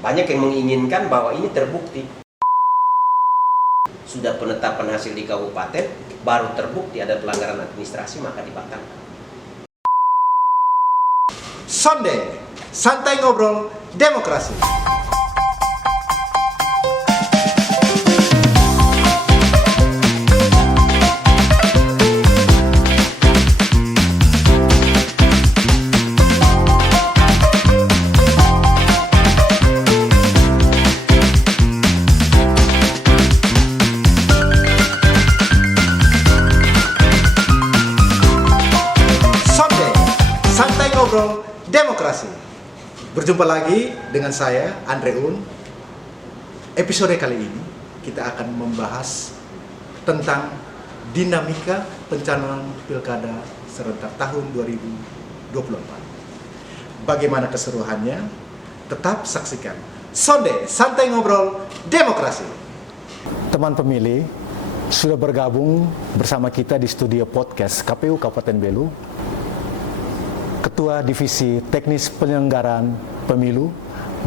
Banyak yang menginginkan bahwa ini terbukti. Sudah penetapan hasil di kabupaten, baru terbukti ada pelanggaran administrasi, maka dibatalkan. Sonde, santai ngobrol demokrasi. Ngobrol Demokrasi. Berjumpa lagi dengan saya, Andre Un. Episode kali ini kita akan membahas tentang dinamika pencalonan pilkada serentak tahun 2024. Bagaimana keseruannya? Tetap saksikan Sonde Santai Ngobrol Demokrasi. Teman pemilih sudah bergabung bersama kita di studio podcast KPU Kabupaten Belu, Ketua Divisi Teknis Penyelenggaraan Pemilu,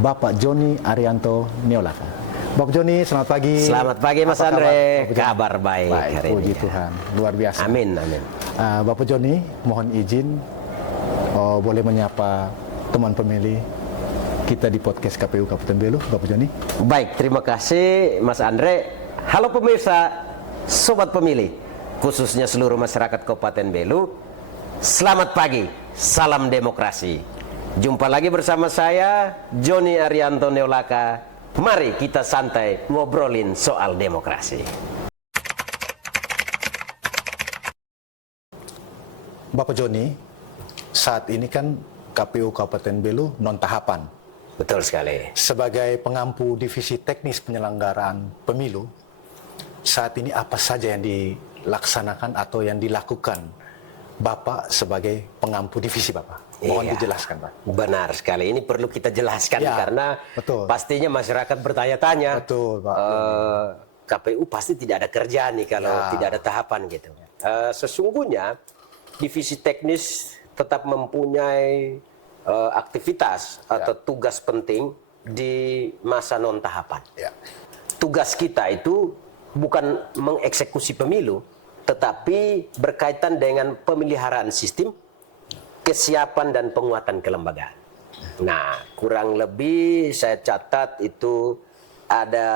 Bapak Joni Arianto Neolaka. Bapak Joni, selamat pagi. Selamat pagi Mas Andre. Kabar baik hari puji ini. Tuhan, luar biasa. Amin, amin. Bapak Joni, mohon izin boleh menyapa teman pemilih kita di podcast KPU Kabupaten Belu, Bapak Joni. Baik, terima kasih Mas Andre. Halo pemirsa, sobat pemilih, khususnya seluruh masyarakat Kabupaten Belu. Selamat pagi, salam demokrasi. Jumpa lagi bersama saya, Joni Arianto Neolaka. Mari kita santai ngobrolin soal demokrasi. Bapak Joni, saat ini kan KPU Kabupaten Belu non tahapan. Betul sekali. Sebagai pengampu divisi teknis penyelenggaraan pemilu, saat ini apa saja yang dilaksanakan atau yang dilakukan Bapak sebagai pengampu divisi Bapak? Mohon dijelaskan Pak. Benar sekali, ini perlu kita jelaskan karena betul. Pastinya masyarakat bertanya-tanya. Betul Pak. KPU pasti tidak ada kerjaan nih kalau tidak ada tahapan gitu. Sesungguhnya divisi teknis tetap mempunyai aktivitas atau tugas penting di masa non tahapan. Tugas kita itu bukan mengeksekusi pemilu, tetapi berkaitan dengan pemeliharaan sistem, kesiapan dan penguatan kelembagaan. Nah, kurang lebih saya catat itu ada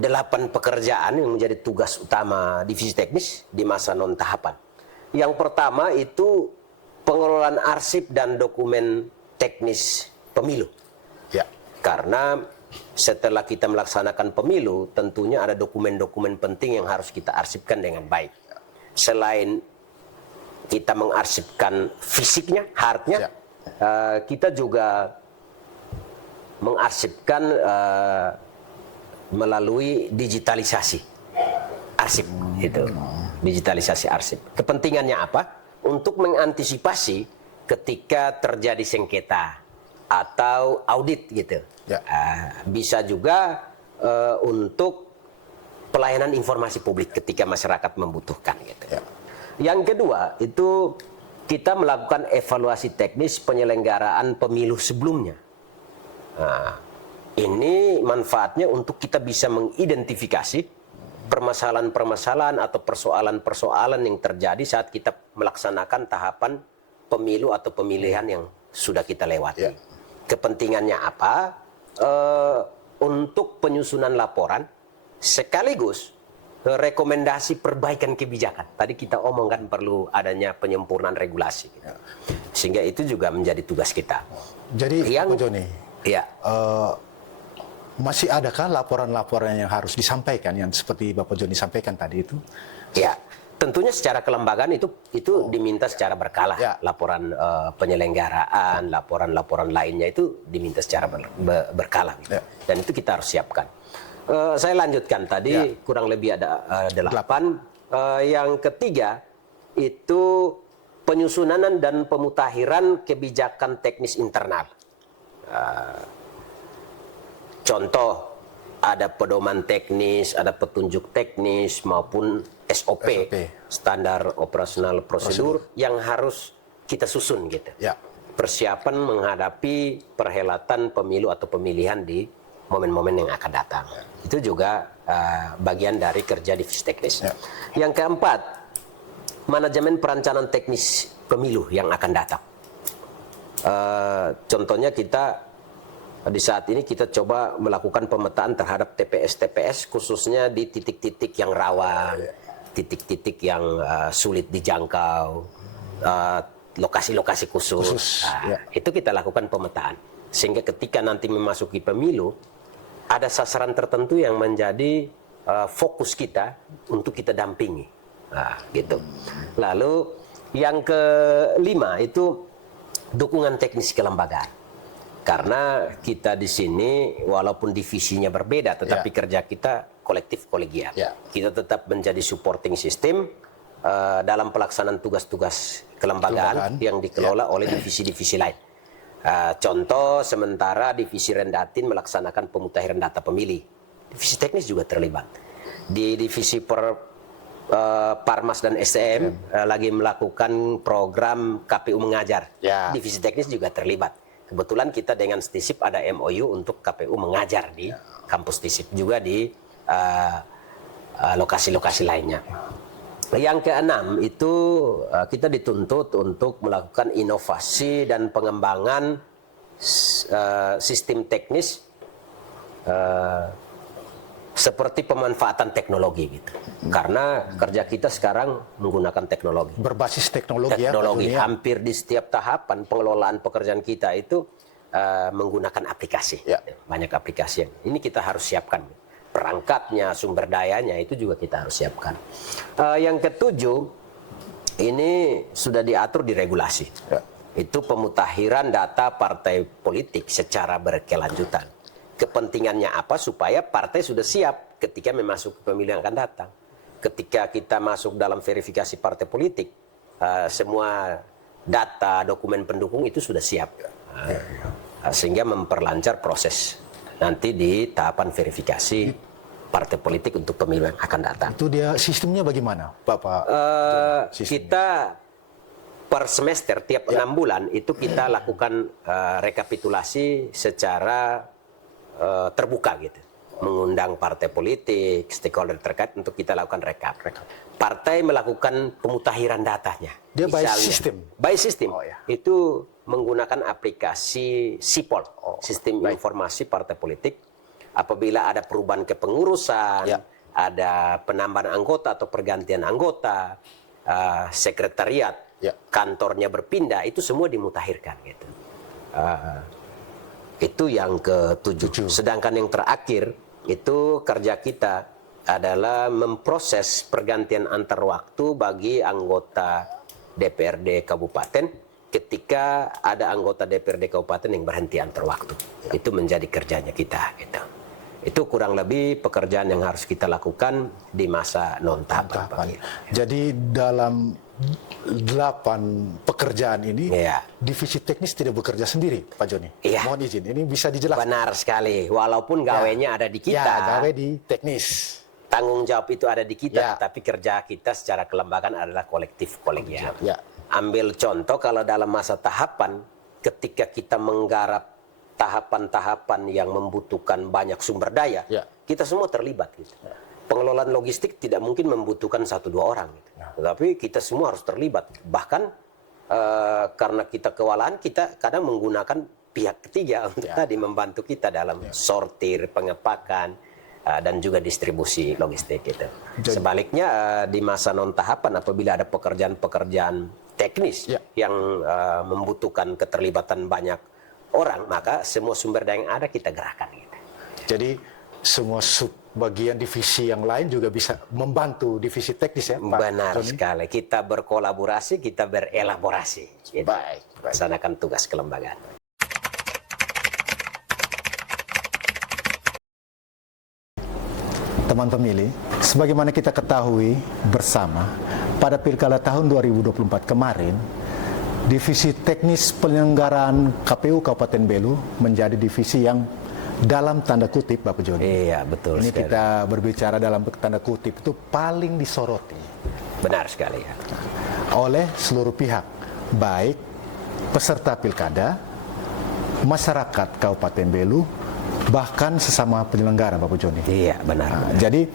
8 pekerjaan yang menjadi tugas utama divisi teknis di masa non tahapan. Yang pertama itu pengelolaan arsip dan dokumen teknis pemilu. Karena setelah kita melaksanakan pemilu, tentunya ada dokumen-dokumen penting yang harus kita arsipkan dengan baik. Selain kita mengarsipkan fisiknya, hardnya, kita juga mengarsipkan melalui digitalisasi arsip. Itu digitalisasi arsip. Kepentingannya apa? Untuk mengantisipasi ketika terjadi sengketa atau audit gitu. Bisa juga untuk pelayanan informasi publik ketika masyarakat membutuhkan gitu. Yang kedua itu kita melakukan evaluasi teknis penyelenggaraan pemilu sebelumnya. Nah, ini manfaatnya untuk kita bisa mengidentifikasi permasalahan-permasalahan atau persoalan-persoalan yang terjadi saat kita melaksanakan tahapan pemilu atau pemilihan yang sudah kita lewati. Kepentingannya apa? Untuk penyusunan laporan sekaligus rekomendasi perbaikan kebijakan. Tadi kita omongkan perlu adanya penyempurnaan regulasi. Sehingga itu juga menjadi tugas kita. Jadi Pak Joni, masih adakah laporan-laporan yang harus disampaikan yang seperti Bapak Joni sampaikan tadi itu? Tentunya secara kelembagaan itu diminta secara berkala. Laporan penyelenggaraan, laporan-laporan lainnya itu diminta secara berkala. Dan itu kita harus siapkan. Saya lanjutkan tadi kurang lebih ada 8. Yang ketiga itu penyusunan dan pemutakhiran kebijakan teknis internal. Contoh, ada pedoman teknis, ada petunjuk teknis maupun SOP, standar operasional prosedur yang harus kita susun gitu. persiapan menghadapi perhelatan pemilu atau pemilihan di momen-momen yang akan datang. Itu juga bagian dari kerja divisi teknis. Yang keempat, manajemen perencanaan teknis pemilu yang akan datang. Contohnya kita di saat ini kita coba melakukan pemetaan terhadap TPS-TPS khususnya di titik-titik yang rawan, titik-titik yang sulit dijangkau, lokasi-lokasi khusus. Itu kita lakukan pemetaan. Sehingga ketika nanti memasuki pemilu, ada sasaran tertentu yang menjadi fokus kita untuk kita dampingi. Gitu. Lalu yang kelima itu dukungan teknis kelembagaan. Karena kita di sini walaupun divisinya berbeda, tetapi kerja kita kolektif kolegial. Kita tetap menjadi supporting system dalam pelaksanaan tugas-tugas kelembagaan yang dikelola oleh divisi-divisi lain. Contoh sementara divisi Rendatin melaksanakan pemutahiran data pemilih. Divisi teknis juga terlibat. Di divisi Parmas dan STM lagi melakukan program KPU mengajar. Divisi teknis juga terlibat. Kebetulan kita dengan STISIP ada MOU untuk KPU mengajar di kampus STISIP juga di lokasi-lokasi lainnya. Yang keenam itu kita dituntut untuk melakukan inovasi dan pengembangan sistem teknis seperti pemanfaatan teknologi gitu. Karena kerja kita sekarang menggunakan teknologi. Berbasis teknologi. Teknologi hampir di setiap tahapan pengelolaan pekerjaan kita itu menggunakan aplikasi. Banyak aplikasi ini kita harus siapkan. Perangkatnya, sumber dayanya itu juga kita harus siapkan. Yang ketujuh, ini sudah diatur di regulasi. Itu pemutahiran data partai politik secara berkelanjutan. Kepentingannya apa? Supaya partai sudah siap ketika memasuki pemilu yang akan datang. Ketika kita masuk dalam verifikasi partai politik, semua data, dokumen pendukung itu sudah siap. Sehingga memperlancar proses nanti di tahapan verifikasi partai politik untuk pemilu yang akan datang. Itu dia sistemnya bagaimana, Bapak? Kita per semester tiap 6 bulan itu kita lakukan rekapitulasi secara terbuka gitu. Mengundang partai politik, stakeholder terkait untuk kita lakukan rekap. Partai melakukan pemutahiran datanya. Dia by Misalnya, system. By system. Itu menggunakan aplikasi SIPOL, Sistem Informasi Partai Politik. Apabila ada perubahan kepengurusan, ada penambahan anggota atau pergantian anggota, sekretariat, kantornya berpindah, itu semua dimutakhirkan gitu. Itu yang ke-7. Sedangkan yang terakhir itu kerja kita adalah memproses pergantian antar waktu bagi anggota DPRD Kabupaten ketika ada anggota DPRD Kabupaten yang berhenti antar waktu. Itu menjadi kerjanya kita gitu. Itu kurang lebih pekerjaan yang harus kita lakukan di masa non-tahapan. Jadi dalam 8 pekerjaan ini, divisi teknis tidak bekerja sendiri, Pak Joni. Mohon izin, ini bisa dijelaskan. Benar sekali, walaupun gawainya ada di kita. Gawe di teknis. Tanggung jawab itu ada di kita, tapi kerja kita secara kelembagaan adalah kolektif kolegial. Ambil contoh kalau dalam masa tahapan, ketika kita menggarap tahapan-tahapan yang membutuhkan banyak sumber daya, kita semua terlibat gitu. Pengelolaan logistik tidak mungkin membutuhkan 1-2 orang gitu. Tetapi kita semua harus terlibat. Bahkan karena kita kewalahan, kita kadang menggunakan pihak ketiga untuk tadi membantu kita dalam sortir, pengepakan, dan juga distribusi logistik gitu. Sebaliknya di masa non tahapan apabila ada pekerjaan-pekerjaan teknis yang membutuhkan keterlibatan banyak orang, maka semua sumber daya yang ada kita gerakan gitu. Jadi semua bagian divisi yang lain juga bisa membantu divisi teknis ya, Pak Benar Joni? sekali. Kita berkolaborasi, kita berelaborasi. Gitu. Laksanakan tugas kelembagaan. Teman pemilih, sebagaimana kita ketahui bersama, pada Pilkada tahun 2024 kemarin, divisi teknis penyelenggaraan KPU Kabupaten Belu menjadi divisi yang dalam tanda kutip, Bapak Joni. Iya, betul Ini sekali. kita berbicara dalam tanda kutip itu paling disoroti. Benar sekali ya. Oleh seluruh pihak, baik peserta pilkada, masyarakat Kabupaten Belu, bahkan sesama penyelenggara, Bapak Joni. Iya, benar. Jadi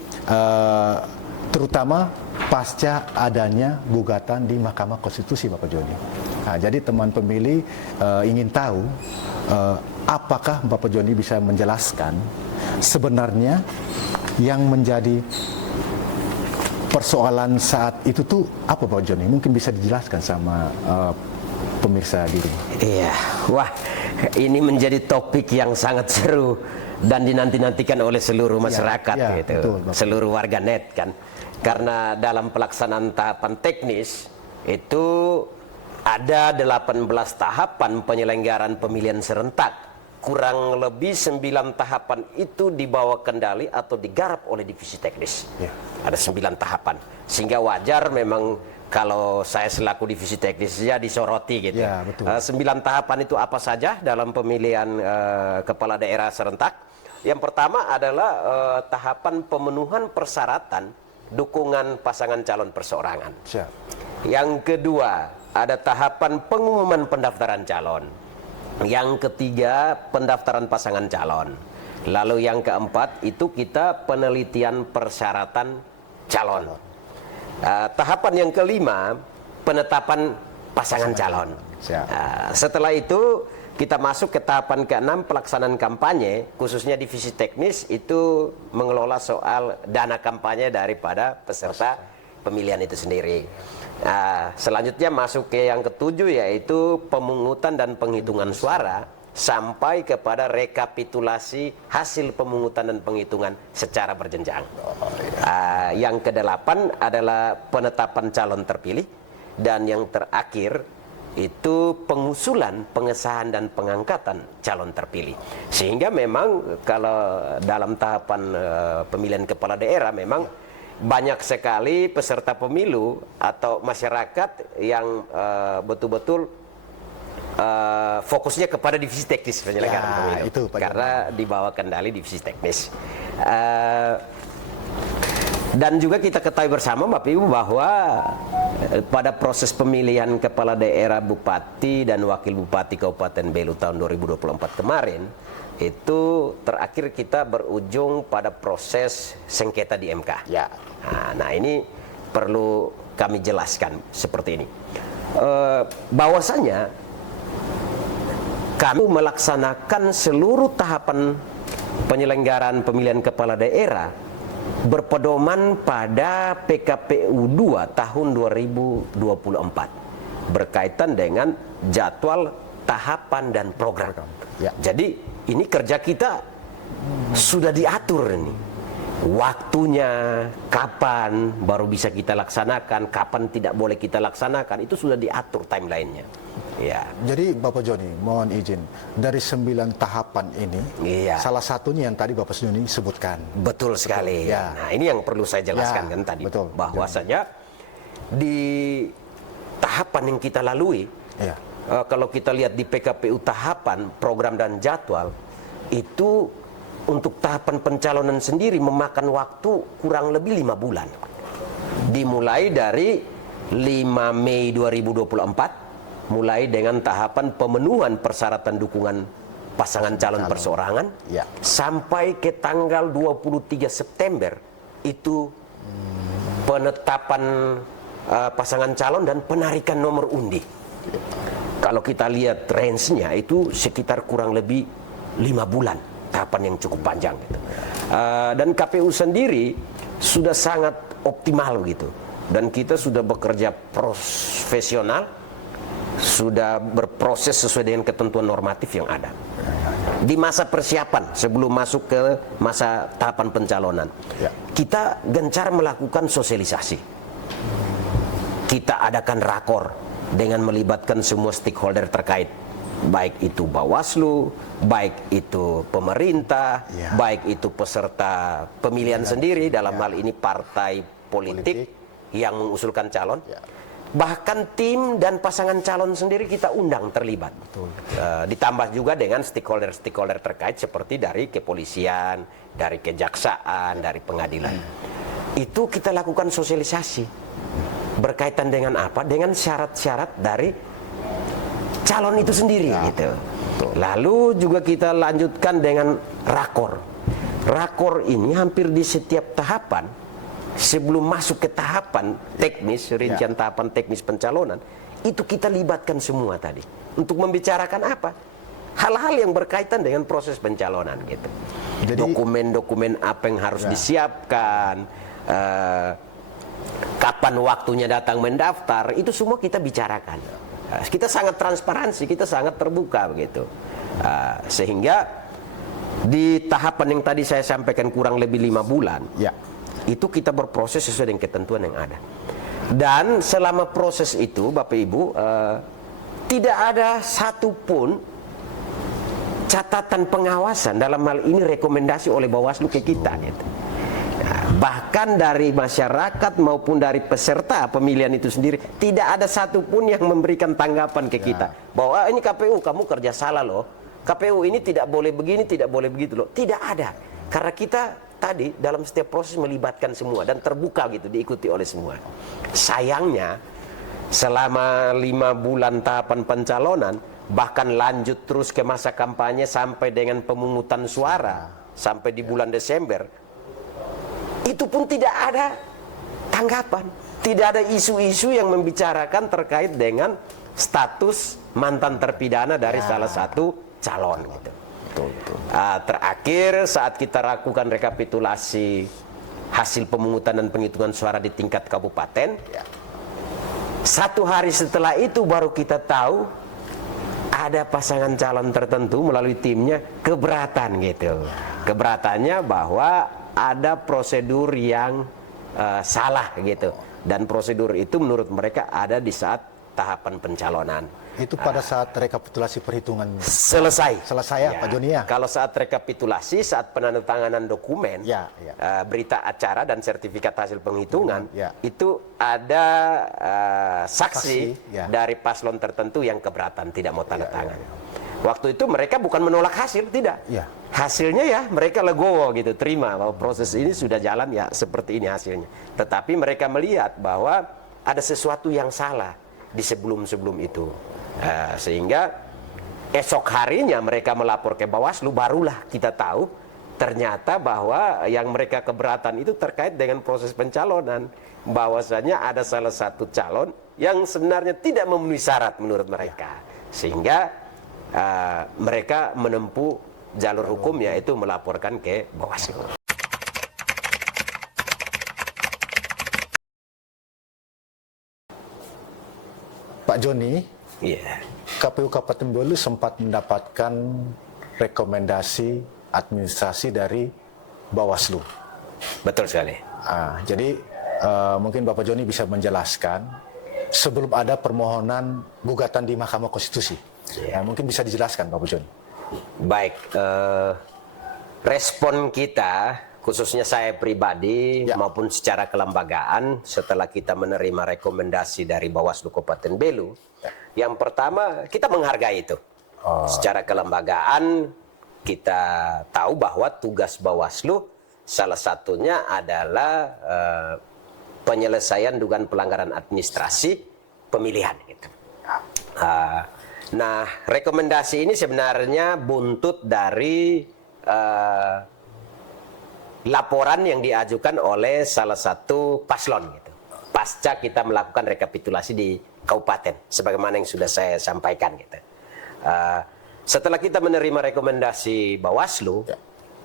terutama pasca adanya gugatan di Mahkamah Konstitusi, Bapak Joni. Jadi teman pemilih ingin tahu apakah Bapak Joni bisa menjelaskan sebenarnya yang menjadi persoalan saat itu tuh apa, Pak Joni? Mungkin bisa dijelaskan sama pemirsa di rumah. Iya, wah, ini menjadi topik yang sangat seru dan dinanti-nantikan oleh seluruh masyarakat, gitu, betul, seluruh warganet kan. Karena dalam pelaksanaan tahapan teknis itu ada 18 tahapan penyelenggaraan pemilihan serentak. Kurang lebih 9 tahapan itu dibawa kendali atau digarap oleh divisi teknis. Ya. Ada 9 tahapan, sehingga wajar memang kalau saya selaku divisi teknis ya disoroti gitu. Ya, betul. 9 tahapan itu apa saja dalam pemilihan kepala daerah serentak? Yang pertama adalah tahapan pemenuhan persyaratan dukungan pasangan calon perseorangan. Siap. Yang kedua, ada tahapan pengumuman pendaftaran calon. Yang ketiga, pendaftaran pasangan calon. Lalu yang keempat, itu kita penelitian persyaratan calon. Tahapan yang kelima, penetapan pasangan calon. Setelah itu, kita masuk ke tahapan keenam, pelaksanaan kampanye, khususnya divisi teknis itu mengelola soal dana kampanye daripada peserta pemilihan itu sendiri. Selanjutnya masuk ke yang ketujuh, yaitu pemungutan dan penghitungan suara sampai kepada rekapitulasi hasil pemungutan dan penghitungan secara berjenjang. Yang kedelapan adalah penetapan calon terpilih, dan yang terakhir itu pengusulan, pengesahan dan pengangkatan calon terpilih. Sehingga memang kalau dalam tahapan pemilihan kepala daerah memang banyak sekali peserta pemilu atau masyarakat yang betul-betul fokusnya kepada divisi teknis penyelenggaraan pemilu, itu, karena dibawa kendali divisi teknis. Dan juga kita ketahui bersama, Bapak Ibu, bahwa pada proses pemilihan kepala daerah bupati dan wakil bupati Kabupaten Belu tahun 2024 kemarin, itu terakhir kita berujung pada proses sengketa di MK. Ya. Nah, ini perlu kami jelaskan seperti ini. Bahwasanya kami melaksanakan seluruh tahapan penyelenggaraan pemilihan kepala daerah berpedoman pada PKPU 2 tahun 2024 berkaitan dengan jadwal, tahapan dan program. Ya. Jadi ini kerja kita sudah diatur ini. Waktunya, kapan baru bisa kita laksanakan, kapan tidak boleh kita laksanakan, itu sudah diatur timelinenya. Ya. Jadi Bapak Joni, mohon izin, dari 9 tahapan ini, salah satunya yang tadi Bapak Joni sebutkan. Betul sekali. Ya. Nah, ini yang perlu saya jelaskan kan tadi. Betul. Bahwasanya di tahapan yang kita lalui, kalau kita lihat di PKPU tahapan, program dan jadwal, itu untuk tahapan pencalonan sendiri memakan waktu kurang lebih 5 bulan. Dimulai dari 5 Mei 2024, mulai dengan tahapan pemenuhan persyaratan dukungan pasangan calon perseorangan, sampai ke tanggal 23 September, itu penetapan pasangan calon dan penarikan nomor undi. Kalau kita lihat range-nya itu sekitar kurang lebih 5 bulan, tahapan yang cukup panjang gitu. Dan KPU sendiri sudah sangat optimal gitu, dan kita sudah bekerja profesional, sudah berproses sesuai dengan ketentuan normatif yang ada. Di masa persiapan sebelum masuk ke masa tahapan pencalonan, kita gencar melakukan sosialisasi. Kita adakan rakor dengan melibatkan semua stakeholder terkait, baik itu Bawaslu, baik itu pemerintah, baik itu peserta pemilihan sendiri, dalam hal ini partai politik yang mengusulkan calon. Bahkan tim dan pasangan calon sendiri kita undang terlibat. Ditambah juga dengan stakeholder-stakeholder terkait seperti dari kepolisian, dari kejaksaan, dari pengadilan. Itu kita lakukan sosialisasi. Berkaitan dengan apa? Dengan syarat-syarat dari calon itu sendiri gitu. Lalu juga kita lanjutkan dengan rakor. Rakor ini hampir di setiap tahapan sebelum masuk ke tahapan teknis, rincian tahapan teknis pencalonan, itu kita libatkan semua tadi untuk membicarakan apa? Hal-hal yang berkaitan dengan proses pencalonan gitu. Dokumen-dokumen apa yang harus disiapkan, kapan waktunya datang mendaftar, itu semua kita bicarakan. Kita sangat transparansi, kita sangat terbuka begitu. Sehingga di tahapan yang tadi saya sampaikan kurang lebih 5 bulan, itu kita berproses sesuai dengan ketentuan yang ada. Dan selama proses itu, Bapak Ibu, tidak ada satupun catatan pengawasan, dalam hal ini rekomendasi oleh Bawaslu ke kita gitu. Bahkan dari masyarakat maupun dari peserta pemilihan itu sendiri, tidak ada satupun yang memberikan tanggapan ke kita bahwa ini KPU kamu kerja salah loh, KPU ini tidak boleh begini, tidak boleh begitu loh. Tidak ada, karena kita tadi dalam setiap proses melibatkan semua dan terbuka gitu, diikuti oleh semua. Sayangnya selama 5 bulan tahapan pencalonan, bahkan lanjut terus ke masa kampanye sampai dengan pemungutan suara sampai di bulan Desember, itu pun tidak ada tanggapan, tidak ada isu-isu yang membicarakan terkait dengan status mantan terpidana dari salah satu calon gitu. Terakhir saat kita lakukan rekapitulasi hasil pemungutan dan penghitungan suara di tingkat kabupaten, 1 hari setelah itu baru kita tahu ada pasangan calon tertentu melalui timnya keberatan gitu. Keberatannya bahwa ada prosedur yang salah gitu, dan prosedur itu menurut mereka ada di saat tahapan pencalonan. Itu pada saat rekapitulasi perhitungan selesai ya, Pak Joni ya. Kalau saat rekapitulasi, saat penandatanganan dokumen, berita acara dan sertifikat hasil penghitungan, itu ada saksi dari paslon tertentu yang keberatan tidak mau tanda tangan. Waktu itu mereka bukan menolak hasil, tidak. Hasilnya ya mereka legowo gitu, terima bahwa proses ini sudah jalan ya seperti ini hasilnya. Tetapi mereka melihat bahwa ada sesuatu yang salah di sebelum-sebelum itu. Sehingga esok harinya mereka melapor ke Bawaslu, barulah kita tahu ternyata bahwa yang mereka keberatan itu terkait dengan proses pencalonan, bahwasanya ada salah satu calon yang sebenarnya tidak memenuhi syarat menurut mereka, sehingga mereka menempuh jalur hukum, yaitu melaporkan ke Bawaslu. Pak Joni, Iya. KPU Kabupaten Belu sempat mendapatkan rekomendasi administrasi dari Bawaslu. Betul sekali. Jadi mungkin Bapak Joni bisa menjelaskan sebelum ada permohonan gugatan di Mahkamah Konstitusi. Mungkin bisa dijelaskan Bapak Joni. Baik, respon kita, khususnya saya pribadi maupun secara kelembagaan, setelah kita menerima rekomendasi dari Bawaslu Kabupaten Belu, yang pertama kita menghargai itu. Secara kelembagaan kita tahu bahwa tugas Bawaslu salah satunya adalah penyelesaian dugaan pelanggaran administrasi pemilihan gitu. Nah, rekomendasi ini sebenarnya buntut dari laporan yang diajukan oleh salah satu paslon gitu. Pasca kita melakukan rekapitulasi di kabupaten, sebagaimana yang sudah saya sampaikan gitu. Setelah kita menerima rekomendasi Bawaslu,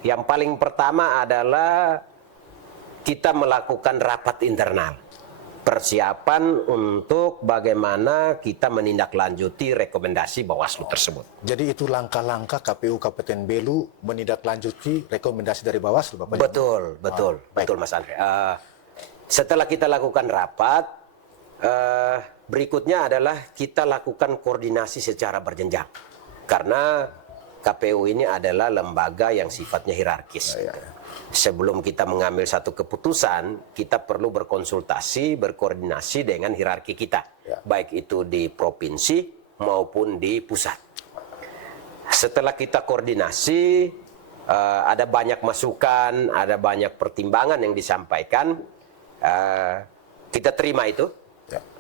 yang paling pertama adalah kita melakukan rapat internal, persiapan untuk bagaimana kita menindaklanjuti rekomendasi Bawaslu tersebut. Jadi itu langkah-langkah KPU Kabupaten Belu menindaklanjuti rekomendasi dari Bawaslu, Bapak? Betul Mas Andre. Setelah kita lakukan rapat, berikutnya adalah kita lakukan koordinasi secara berjenjang. Karena KPU ini adalah lembaga yang sifatnya hierarkis. Sebelum kita mengambil satu keputusan, kita perlu berkonsultasi, berkoordinasi dengan hierarki kita, baik itu di provinsi maupun di pusat. Setelah kita koordinasi, ada banyak masukan, ada banyak pertimbangan yang disampaikan, kita terima itu,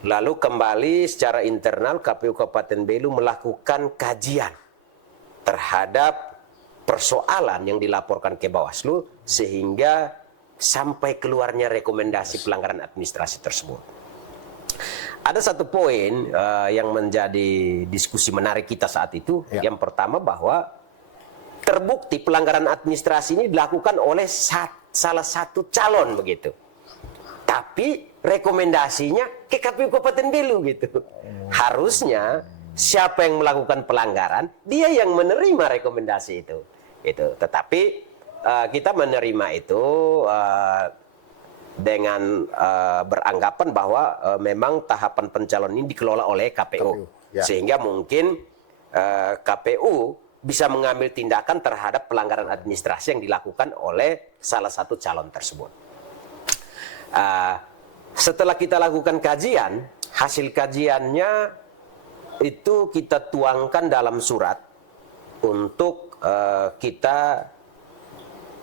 Lalu kembali secara internal KPU Kabupaten Belu melakukan kajian terhadap persoalan yang dilaporkan ke Bawaslu sehingga sampai keluarnya rekomendasi pelanggaran administrasi tersebut. Ada satu poin yang menjadi diskusi menarik kita saat itu. Yang pertama bahwa terbukti pelanggaran administrasi ini dilakukan oleh salah satu calon begitu. Tapi rekomendasinya ke KPU Kabupaten Belu gitu. Harusnya siapa yang melakukan pelanggaran, dia yang menerima rekomendasi itu. Gitu. Tetapi kita menerima itu dengan beranggapan bahwa memang tahapan pencalonan ini dikelola oleh KPU. Sehingga mungkin KPU bisa mengambil tindakan terhadap pelanggaran administrasi yang dilakukan oleh salah satu calon tersebut. Setelah kita lakukan kajian, hasil kajiannya itu kita tuangkan dalam surat untuk kita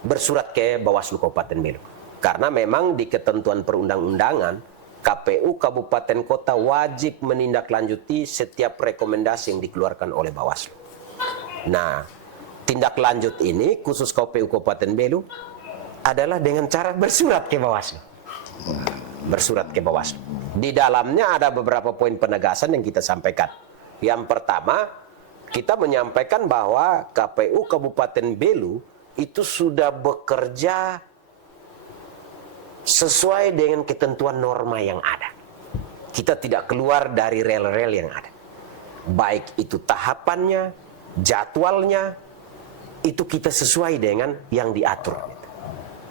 bersurat ke Bawaslu Kabupaten Belu. Karena memang di ketentuan perundang-undangan, KPU Kabupaten Kota wajib menindaklanjuti setiap rekomendasi yang dikeluarkan oleh Bawaslu. Nah, tindak lanjut ini khusus KPU Kabupaten Belu adalah dengan cara bersurat ke Bawaslu. Bersurat ke Bawaslu. Di dalamnya ada beberapa poin penegasan yang kita sampaikan. Yang pertama, kita menyampaikan bahwa KPU Kabupaten Belu itu sudah bekerja sesuai dengan ketentuan norma yang ada. Kita tidak keluar dari rel-rel yang ada. Baik itu tahapannya, jadwalnya, itu kita sesuai dengan yang diatur.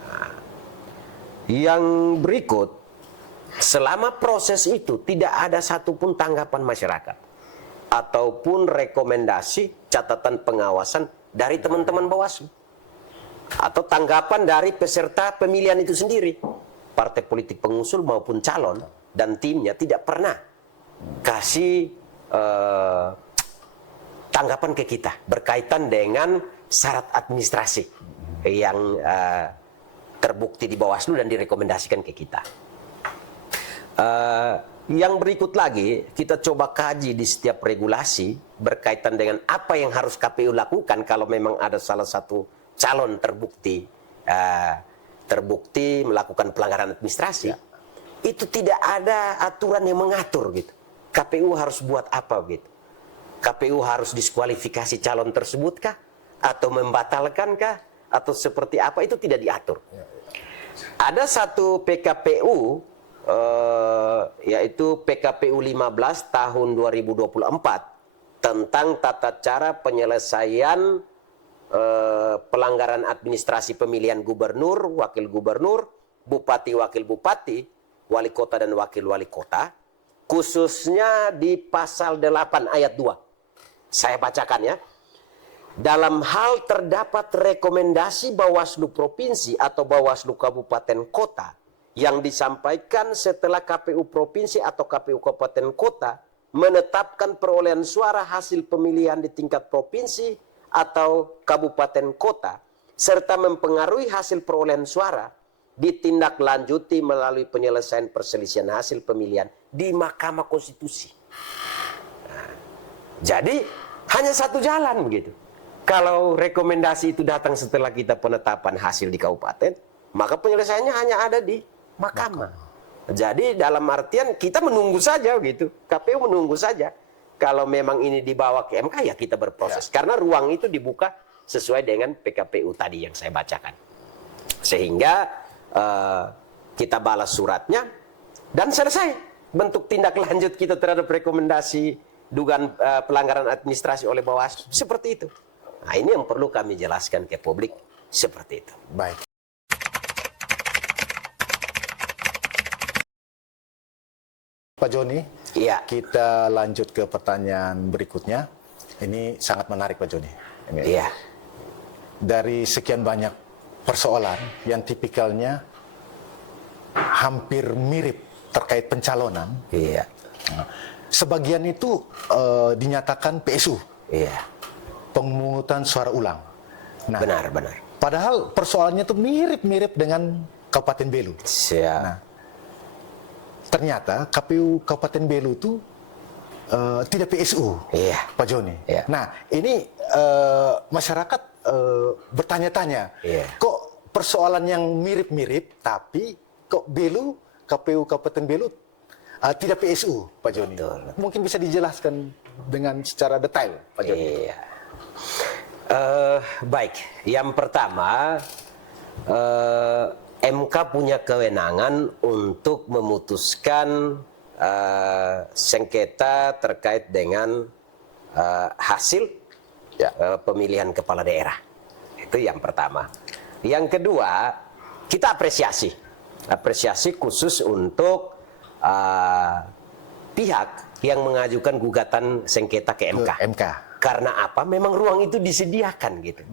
Nah, yang berikut, selama proses itu tidak ada satupun tanggapan masyarakat ataupun rekomendasi catatan pengawasan dari teman-teman Bawaslu atau tanggapan dari peserta pemilihan itu sendiri, partai politik pengusul maupun calon dan timnya tidak pernah kasih tanggapan ke kita berkaitan dengan syarat administrasi yang terbukti di Bawaslu dan direkomendasikan ke kita. Yang berikut lagi, kita coba kaji di setiap regulasi berkaitan dengan apa yang harus KPU lakukan kalau memang ada salah satu calon terbukti melakukan pelanggaran administrasi. Itu tidak ada aturan yang mengatur gitu. KPU harus buat apa gitu. KPU harus diskualifikasi calon tersebut kah? Atau membatalkan kah? Atau seperti apa? Itu tidak diatur. Ada satu PKPU yaitu PKPU 15 tahun 2024 tentang tata cara penyelesaian pelanggaran administrasi pemilihan gubernur, wakil gubernur, bupati, wakil bupati, wali kota dan wakil wali kota, khususnya di pasal 8 ayat 2. Saya bacakan ya. Dalam hal terdapat rekomendasi Bawaslu Provinsi atau Bawaslu Kabupaten Kota yang disampaikan setelah KPU Provinsi atau KPU Kabupaten Kota menetapkan perolehan suara hasil pemilihan di tingkat provinsi atau kabupaten kota, serta mempengaruhi hasil perolehan suara, ditindaklanjuti melalui penyelesaian perselisihan hasil pemilihan di Mahkamah Konstitusi. Nah, jadi hanya satu jalan begitu. Kalau rekomendasi itu datang setelah kita penetapan hasil di kabupaten, maka penyelesaiannya hanya ada di mahkamah. Jadi dalam artian kita menunggu saja gitu. KPU menunggu saja. Kalau memang ini dibawa ke MK ya kita berproses. Karena ruang itu dibuka sesuai dengan PKPU tadi yang saya bacakan. Sehingga kita balas suratnya dan selesai. Bentuk tindak lanjut kita terhadap rekomendasi dugaan pelanggaran administrasi oleh Bawaslu. Seperti itu. Nah ini yang perlu kami jelaskan ke publik. Seperti itu. Baik. Pak Joni, iya. Kita lanjut ke pertanyaan berikutnya. Ini sangat menarik Pak Joni. Iya. Dari sekian banyak persoalan yang tipikalnya hampir mirip terkait pencalonan. Iya. Sebagian itu dinyatakan PSU. Iya. Pemungutan suara ulang. Nah, Benar. padahal persoalannya itu mirip-mirip dengan Kabupaten Belu. Siap. Nah, ternyata KPU Kabupaten Belu itu tidak PSU, Iya. Pak Joni. Iya. Nah, ini masyarakat bertanya-tanya, Iya. kok persoalan yang mirip-mirip, tapi kok Belu, KPU Kabupaten Belu tidak PSU, Pak Joni. Betul. Mungkin bisa dijelaskan dengan secara detail, Pak Joni. Iya. Baik, yang pertama MK punya kewenangan untuk memutuskan sengketa terkait dengan hasil pemilihan kepala daerah. Itu yang pertama. Yang kedua, kita apresiasi khusus untuk pihak yang mengajukan gugatan sengketa ke MK. MK. Karena apa? Memang ruang itu disediakan gitu.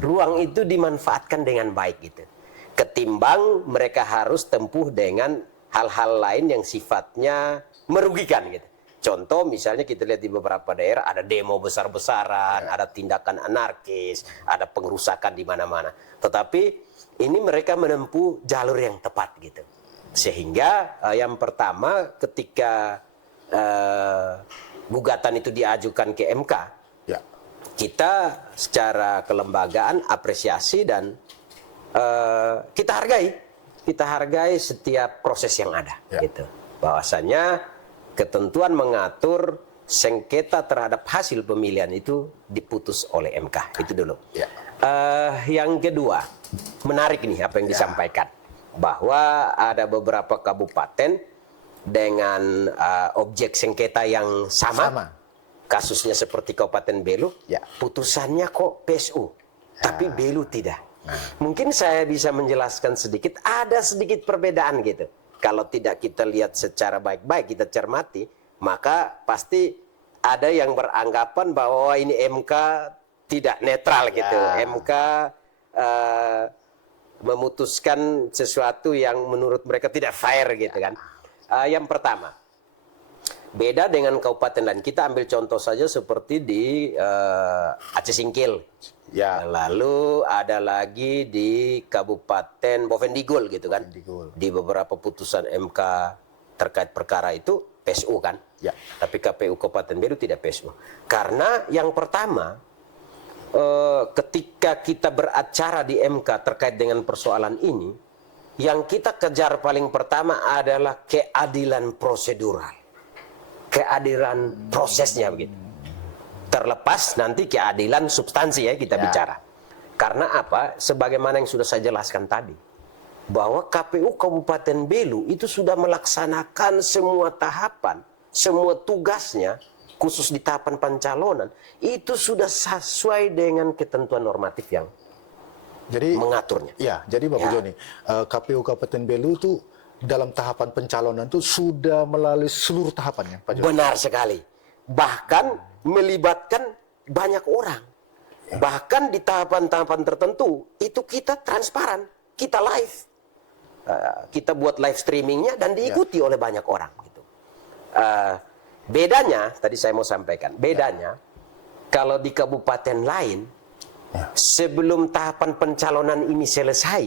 Ruang itu dimanfaatkan dengan baik gitu. Ketimbang mereka harus tempuh dengan hal-hal lain yang sifatnya merugikan gitu. Contoh misalnya kita lihat di beberapa daerah ada demo besar-besaran, ada tindakan anarkis, ada pengerusakan di mana-mana. Tetapi ini mereka menempuh jalur yang tepat gitu. Sehingga yang pertama ketika gugatan itu diajukan ke MK, kita secara kelembagaan apresiasi dan kita hargai setiap proses yang ada gitu. Bahwasanya ketentuan mengatur sengketa terhadap hasil pemilihan itu diputus oleh MK. Itu dulu. Yang kedua, menarik nih apa yang disampaikan, bahwa ada beberapa kabupaten dengan objek sengketa yang sama. Kasusnya seperti Kabupaten Belu, putusannya kok PSU, tapi Belu tidak. Mungkin saya bisa menjelaskan sedikit, ada sedikit perbedaan gitu. Kalau tidak kita lihat secara baik-baik, kita cermati, maka pasti ada yang beranggapan bahwa ini MK tidak netral gitu. MK memutuskan sesuatu yang menurut mereka tidak fair gitu kan. Yang pertama, beda dengan kabupaten lain. Kita ambil contoh saja seperti di Aceh Singkil. Lalu ada lagi di Kabupaten Bovendigul gitu kan. Di beberapa putusan MK terkait perkara itu PSU kan. Tapi KPU Kabupaten Belu tidak PSU. Karena yang pertama, ketika kita beracara di MK terkait dengan persoalan ini, yang kita kejar paling pertama adalah keadilan prosedural. Keadilan prosesnya begitu. Terlepas nanti keadilan substansi ya kita bicara. Karena apa? Sebagaimana yang sudah saya jelaskan tadi, bahwa KPU Kabupaten Belu itu sudah melaksanakan semua tahapan, semua tugasnya, khusus di tahapan pencalonan, itu sudah sesuai dengan ketentuan normatif yang mengaturnya. Jadi Bapak Joni, KPU Kabupaten Belu itu dalam tahapan pencalonan itu sudah melalui seluruh tahapannya, Pak Joni. Benar sekali. Bahkan melibatkan banyak orang. Bahkan di tahapan-tahapan tertentu itu kita transparan, kita live. Kita buat live streamingnya dan diikuti oleh banyak orang. Gitu. Bedanya, tadi saya mau sampaikan, bedanya kalau di kabupaten lain, sebelum tahapan pencalonan ini selesai,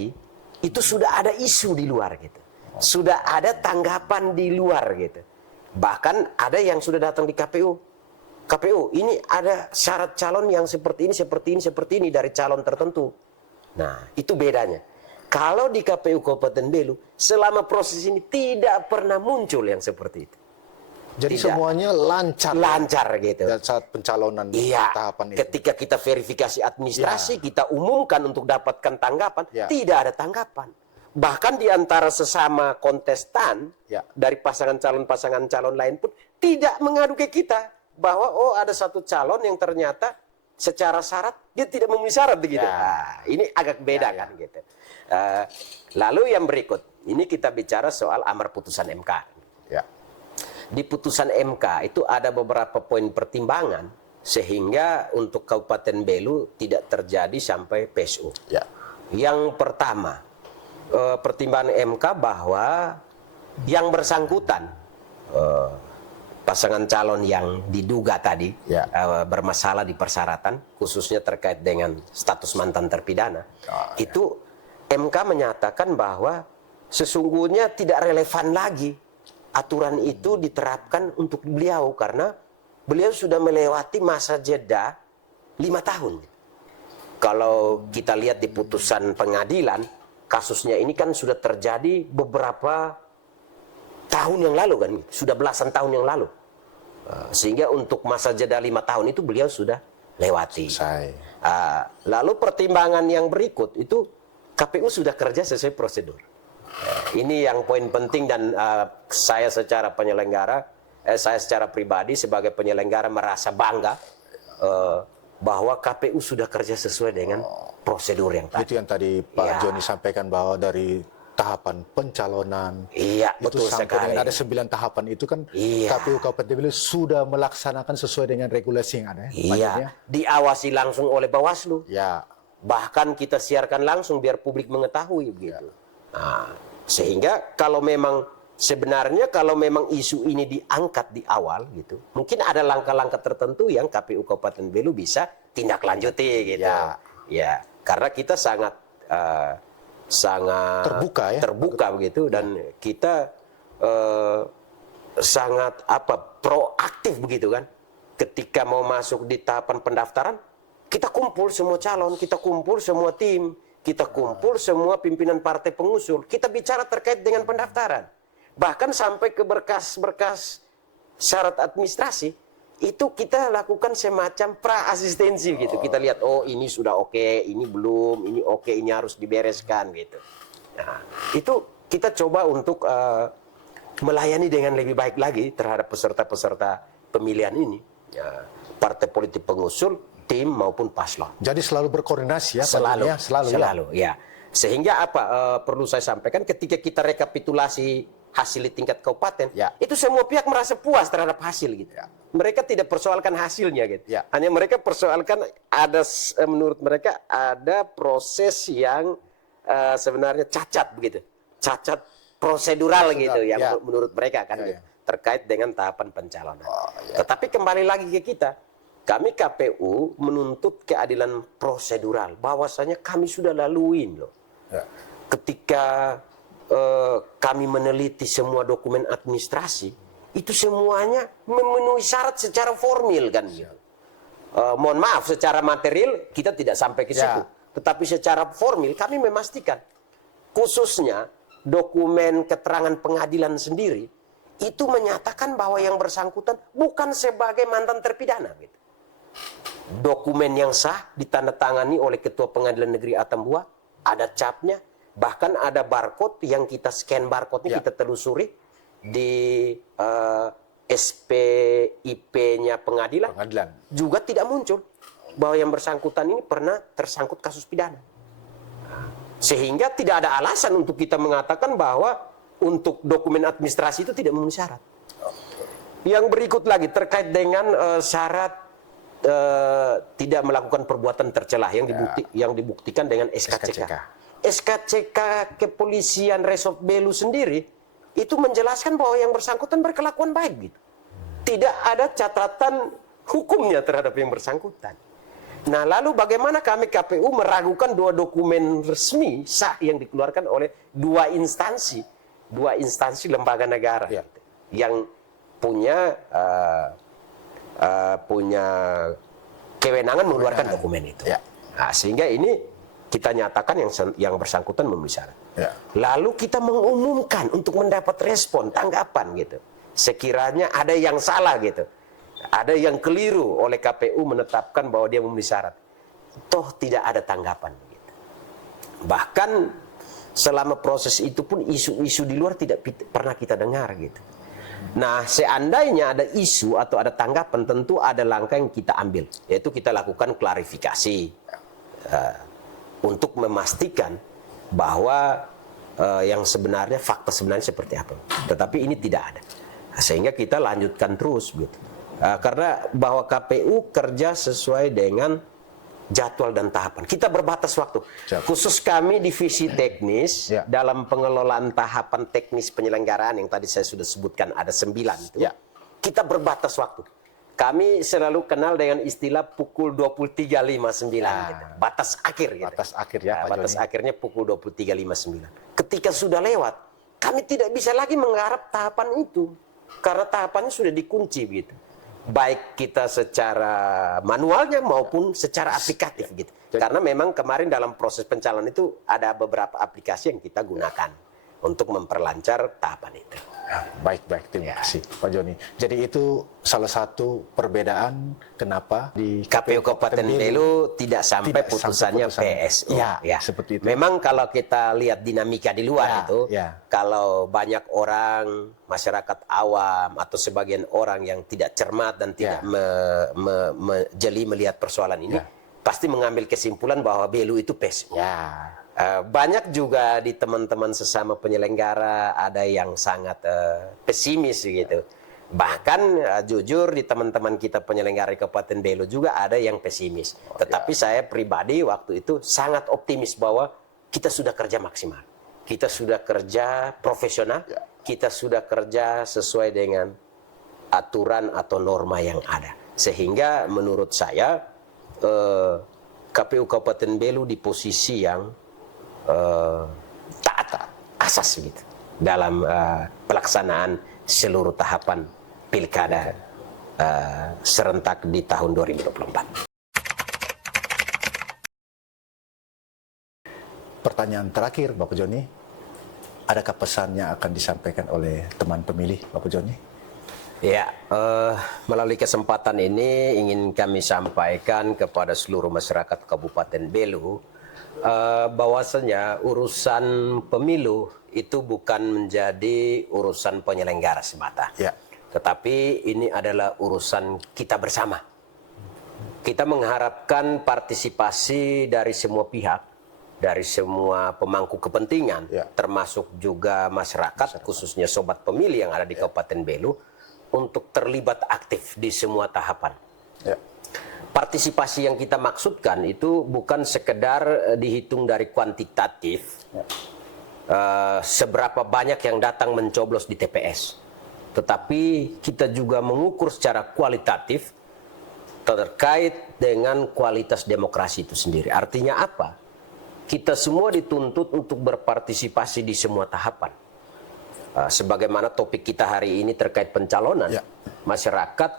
itu sudah ada isu di luar gitu. Sudah ada tanggapan di luar gitu. Bahkan ada yang sudah datang di KPU. KPU, ini ada syarat calon yang seperti ini dari calon tertentu. Nah, itu bedanya. Kalau di KPU Kabupaten Belu, selama proses ini tidak pernah muncul yang seperti itu. Jadi semuanya lancar. Lancar gitu. Saat pencalonan tahapan itu. Ketika kita verifikasi administrasi, kita umumkan untuk dapatkan tanggapan, tidak ada tanggapan. Bahkan di antara sesama kontestan dari pasangan calon lain pun tidak mengadu ke kita bahwa ada satu calon yang ternyata secara syarat dia tidak memenuhi syarat begitu. Nah, ini agak beda kan gitu. Lalu yang berikut, ini kita bicara soal amar putusan MK. Di putusan MK itu ada beberapa poin pertimbangan sehingga untuk Kabupaten Belu tidak terjadi sampai PSU. Yang pertama, pertimbangan MK bahwa yang bersangkutan pasangan calon yang diduga tadi bermasalah di persyaratan, khususnya terkait dengan status mantan terpidana, itu MK menyatakan bahwa sesungguhnya tidak relevan lagi aturan itu diterapkan untuk beliau karena beliau sudah melewati masa jeda 5 tahun. Kalau kita lihat di putusan pengadilan, kasusnya ini kan sudah terjadi beberapa tahun yang lalu kan, sudah belasan tahun yang lalu. Sehingga untuk masa jeda 5 tahun itu beliau sudah lewati. Lalu pertimbangan yang berikut itu KPU sudah kerja sesuai prosedur. Ini yang poin penting dan saya secara penyelenggara, saya secara pribadi sebagai penyelenggara merasa bangga bahwa KPU sudah kerja sesuai dengan prosedur yang tadi. Itu yang tadi Pak Joni sampaikan bahwa dari tahapan pencalonan, Iya, itu betul sampai sekali. dengan ada 9 tahapan itu kan Iya. KPU Kabupaten Belu sudah melaksanakan sesuai dengan regulasi yang ada. Iya, diawasi langsung oleh Bawaslu. Ya. Bahkan kita siarkan langsung biar publik mengetahui begitu. Nah, sehingga kalau memang sebenarnya kalau memang isu ini diangkat di awal gitu, mungkin ada langkah-langkah tertentu yang KPU Kabupaten Belu bisa tindak lanjuti gitu. Ya, karena kita sangat terbuka begitu dan kita sangat proaktif begitu kan. Ketika mau masuk di tahapan pendaftaran, kita kumpul semua calon, kita kumpul semua tim, kita kumpul semua pimpinan partai pengusul, kita bicara terkait dengan pendaftaran. Bahkan sampai ke berkas-berkas syarat administrasi, itu kita lakukan semacam pra-asistensi gitu. Kita lihat, oh ini sudah oke, ini belum, ini oke, ini harus dibereskan gitu. Nah, itu kita coba untuk melayani dengan lebih baik lagi terhadap peserta-peserta pemilihan ini. Ya, partai politik pengusul, tim maupun paslon. Jadi selalu berkoordinasi ya, Selalu ya. Sehingga perlu saya sampaikan ketika kita rekapitulasi hasil di tingkat kabupaten, itu semua pihak merasa puas terhadap hasil gitu. Mereka tidak persoalkan hasilnya gitu. Hanya mereka persoalkan menurut mereka ada proses yang sebenarnya cacat begitu. Cacat prosedural gitu yang menurut mereka kan gitu, terkait dengan tahapan pencalonan. Tetapi kembali lagi ke kita, kami KPU menuntut keadilan prosedural, bahwasanya kami sudah laluin loh. Ketika kami meneliti semua dokumen administrasi, itu semuanya memenuhi syarat secara formil kan gitu. Mohon maaf, secara material kita tidak sampai ke situ. Tetapi secara formil kami memastikan, khususnya dokumen keterangan pengadilan sendiri, itu menyatakan bahwa yang bersangkutan bukan sebagai mantan terpidana gitu. Dokumen yang sah ditandatangani oleh Ketua Pengadilan Negeri Atambua, ada capnya, bahkan ada barcode yang kita scan barcode-nya, kita telusuri di SPIP-nya pengadilan, juga tidak muncul bahwa yang bersangkutan ini pernah tersangkut kasus pidana. Sehingga tidak ada alasan untuk kita mengatakan bahwa untuk dokumen administrasi itu tidak memenuhi syarat. Yang berikut lagi terkait dengan syarat tidak melakukan perbuatan tercelah yang dibuktikan dengan SKCK. SKCK Kepolisian Resort Belu sendiri itu menjelaskan bahwa yang bersangkutan berkelakuan baik gitu. Tidak ada catatan hukumnya terhadap yang bersangkutan. Nah, lalu bagaimana kami KPU meragukan dua dokumen resmi sah yang dikeluarkan oleh dua instansi lembaga negara yang punya kewenangan mengeluarkan dokumen itu. Nah, sehingga ini kita nyatakan yang bersangkutan memenuhi syarat. Lalu kita mengumumkan untuk mendapat respon, tanggapan gitu. Sekiranya ada yang salah gitu, ada yang keliru oleh KPU menetapkan bahwa dia memenuhi syarat, toh tidak ada tanggapan gitu. Bahkan selama proses itu pun isu-isu di luar tidak pernah kita dengar gitu. Nah, seandainya ada isu atau ada tanggapan, tentu ada langkah yang kita ambil, yaitu kita lakukan klarifikasi untuk memastikan bahwa yang sebenarnya, fakta sebenarnya seperti apa. Tetapi ini tidak ada, sehingga kita lanjutkan terus gitu. Karena bahwa KPU kerja sesuai dengan jadwal dan tahapan. Kita berbatas waktu. Khusus kami divisi teknis dalam pengelolaan tahapan teknis penyelenggaraan yang tadi saya sudah sebutkan ada 9 itu. Kita berbatas waktu. Kami selalu kenal dengan istilah pukul 23.59 gitu. Batas akhir gitu. Batas akhir ya, Pak Batas Joni. akhirnya pukul 23.59. Ketika sudah lewat, kami tidak bisa lagi menggarap tahapan itu karena tahapannya sudah dikunci begitu. Baik kita secara manualnya maupun secara aplikatif gitu. Karena memang kemarin dalam proses pencalonan itu ada beberapa aplikasi yang kita gunakan untuk memperlancar tahapan itu. Ya, baik, terima kasih Pak Joni. Jadi itu salah satu perbedaan kenapa di KPU Kabupaten Belu tidak sampai putusannya PSU. Ya, seperti itu. Memang kalau kita lihat dinamika di luar itu, kalau banyak orang, masyarakat awam atau sebagian orang yang tidak cermat dan tidak jeli melihat persoalan ini, pasti mengambil kesimpulan bahwa Belu itu PSU. Banyak juga di teman-teman sesama penyelenggara ada yang sangat pesimis gitu. Bahkan jujur di teman-teman kita penyelenggara di Kabupaten Belu juga ada yang pesimis. Tetapi saya pribadi waktu itu sangat optimis bahwa kita sudah kerja maksimal. Kita sudah kerja profesional, kita sudah kerja sesuai dengan aturan atau norma yang ada. Sehingga menurut saya KPU Kabupaten Belu di posisi yang taat asas gitu dalam pelaksanaan seluruh tahapan pilkada serentak di tahun 2024. Pertanyaan terakhir Bapak Joni, adakah pesan yang akan disampaikan oleh teman pemilih Bapak Joni? Ya, melalui kesempatan ini ingin kami sampaikan kepada seluruh masyarakat Kabupaten Belu bahwasanya urusan pemilu itu bukan menjadi urusan penyelenggara semata, tetapi ini adalah urusan kita bersama. Kita mengharapkan partisipasi dari semua pihak, dari semua pemangku kepentingan, termasuk juga masyarakat, khususnya sobat pemilih yang ada di Kabupaten Belu, untuk terlibat aktif di semua tahapan. Partisipasi yang kita maksudkan itu bukan sekedar dihitung dari kuantitatif, seberapa banyak yang datang mencoblos di TPS, tetapi kita juga mengukur secara kualitatif terkait dengan kualitas demokrasi itu sendiri. Artinya apa? Kita semua dituntut untuk berpartisipasi di semua tahapan. Sebagaimana topik kita hari ini terkait pencalonan, masyarakat,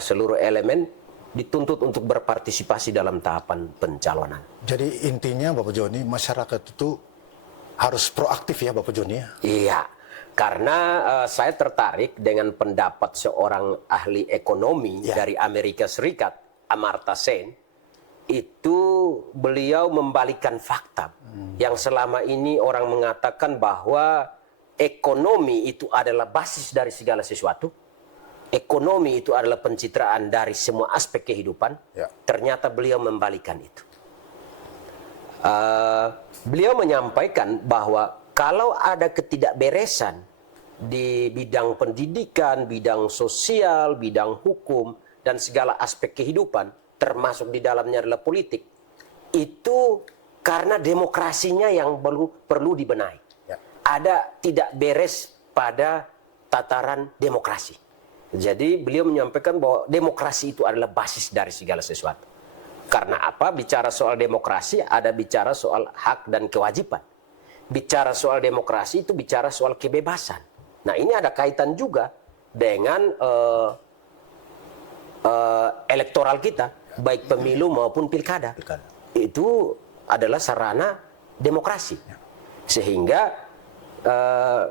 seluruh elemen dituntut untuk berpartisipasi dalam tahapan pencalonan. Jadi intinya Bapak Joni, masyarakat itu harus proaktif ya Bapak Joni ya? Iya, karena saya tertarik dengan pendapat seorang ahli ekonomi dari Amerika Serikat, Amartya Sen. Itu beliau membalikan fakta yang selama ini orang mengatakan bahwa ekonomi itu adalah basis dari segala sesuatu. Ekonomi itu adalah pencitraan dari semua aspek kehidupan. Ternyata beliau membalikan itu. Beliau menyampaikan bahwa kalau ada ketidakberesan di bidang pendidikan, bidang sosial, bidang hukum, dan segala aspek kehidupan, termasuk di dalamnya adalah politik, itu karena demokrasinya yang perlu dibenahi. Ada tidak beres pada tataran demokrasi. Jadi beliau menyampaikan bahwa demokrasi itu adalah basis dari segala sesuatu. Karena apa? Bicara soal demokrasi ada bicara soal hak dan kewajiban. Bicara soal demokrasi itu bicara soal kebebasan. Nah ini ada kaitan juga dengan elektoral kita, baik pemilu maupun pilkada. Itu adalah sarana demokrasi. Sehingga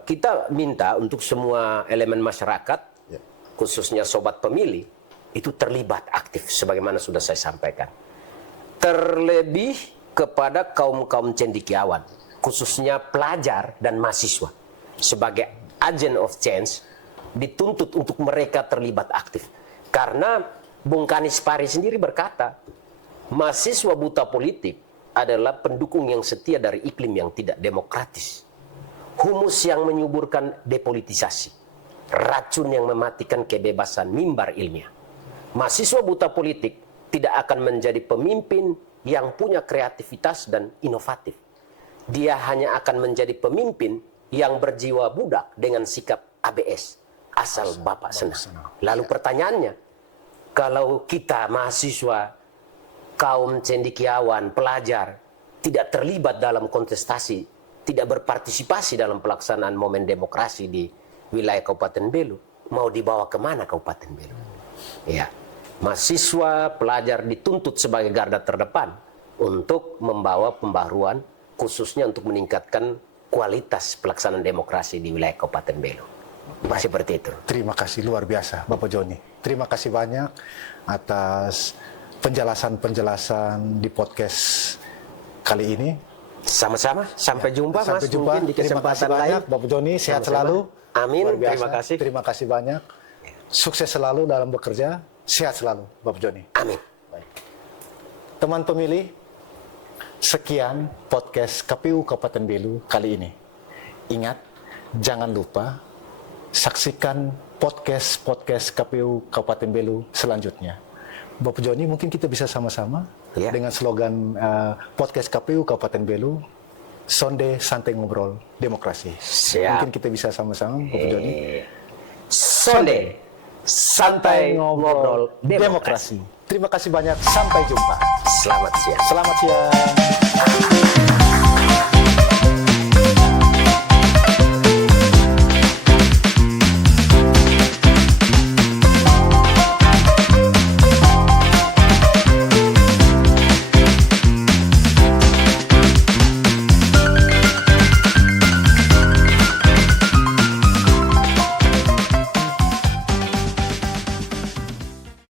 kita minta untuk semua elemen masyarakat, khususnya sobat pemilih, itu terlibat aktif sebagaimana sudah saya sampaikan. Terlebih kepada kaum-kaum cendekiawan, khususnya pelajar dan mahasiswa. Sebagai agent of change, dituntut untuk mereka terlibat aktif. Karena Bung Kanis Pari sendiri berkata, mahasiswa buta politik adalah pendukung yang setia dari iklim yang tidak demokratis. Humus yang menyuburkan depolitisasi. Racun yang mematikan kebebasan mimbar ilmiah. Mahasiswa buta politik tidak akan menjadi pemimpin yang punya kreativitas dan inovatif. Dia hanya akan menjadi pemimpin yang berjiwa budak dengan sikap ABS, asal Bapak senang. Lalu pertanyaannya, kalau kita mahasiswa, kaum cendekiawan, pelajar, tidak terlibat dalam kontestasi tidak berpartisipasi dalam pelaksanaan momen demokrasi di wilayah Kabupaten Belu, mau dibawa kemana Kabupaten Belu? Ya, mahasiswa, pelajar dituntut sebagai garda terdepan untuk membawa pembaruan, khususnya untuk meningkatkan kualitas pelaksanaan demokrasi di wilayah Kabupaten Belu. Seperti itu. Terima kasih luar biasa Bapak Joni. Terima kasih banyak atas penjelasan-penjelasan di podcast kali ini. Sama-sama, sampai jumpa Sampai Mas, jumpa. mungkin di Terima kasih kesempatan lain. banyak Bapak Joni, sehat Sama-sama. selalu. Amin, Luar biasa. terima kasih. Terima kasih banyak. Sukses selalu dalam bekerja. Sehat selalu Bapak Joni. Amin. Teman pemilih, sekian podcast KPU Kabupaten Belu kali ini. Ingat, jangan lupa saksikan podcast KPU Kabupaten Belu selanjutnya. Bapak Joni, mungkin kita bisa sama-sama Ya. dengan slogan podcast KPU Kabupaten Belu, Sonde Santai Ngobrol Demokrasi. Siap. Mungkin kita bisa sama-sama, Bapak Joni. Sonde, santai ngobrol demokrasi. Terima kasih banyak. Sampai jumpa. Selamat siang. Selamat siang.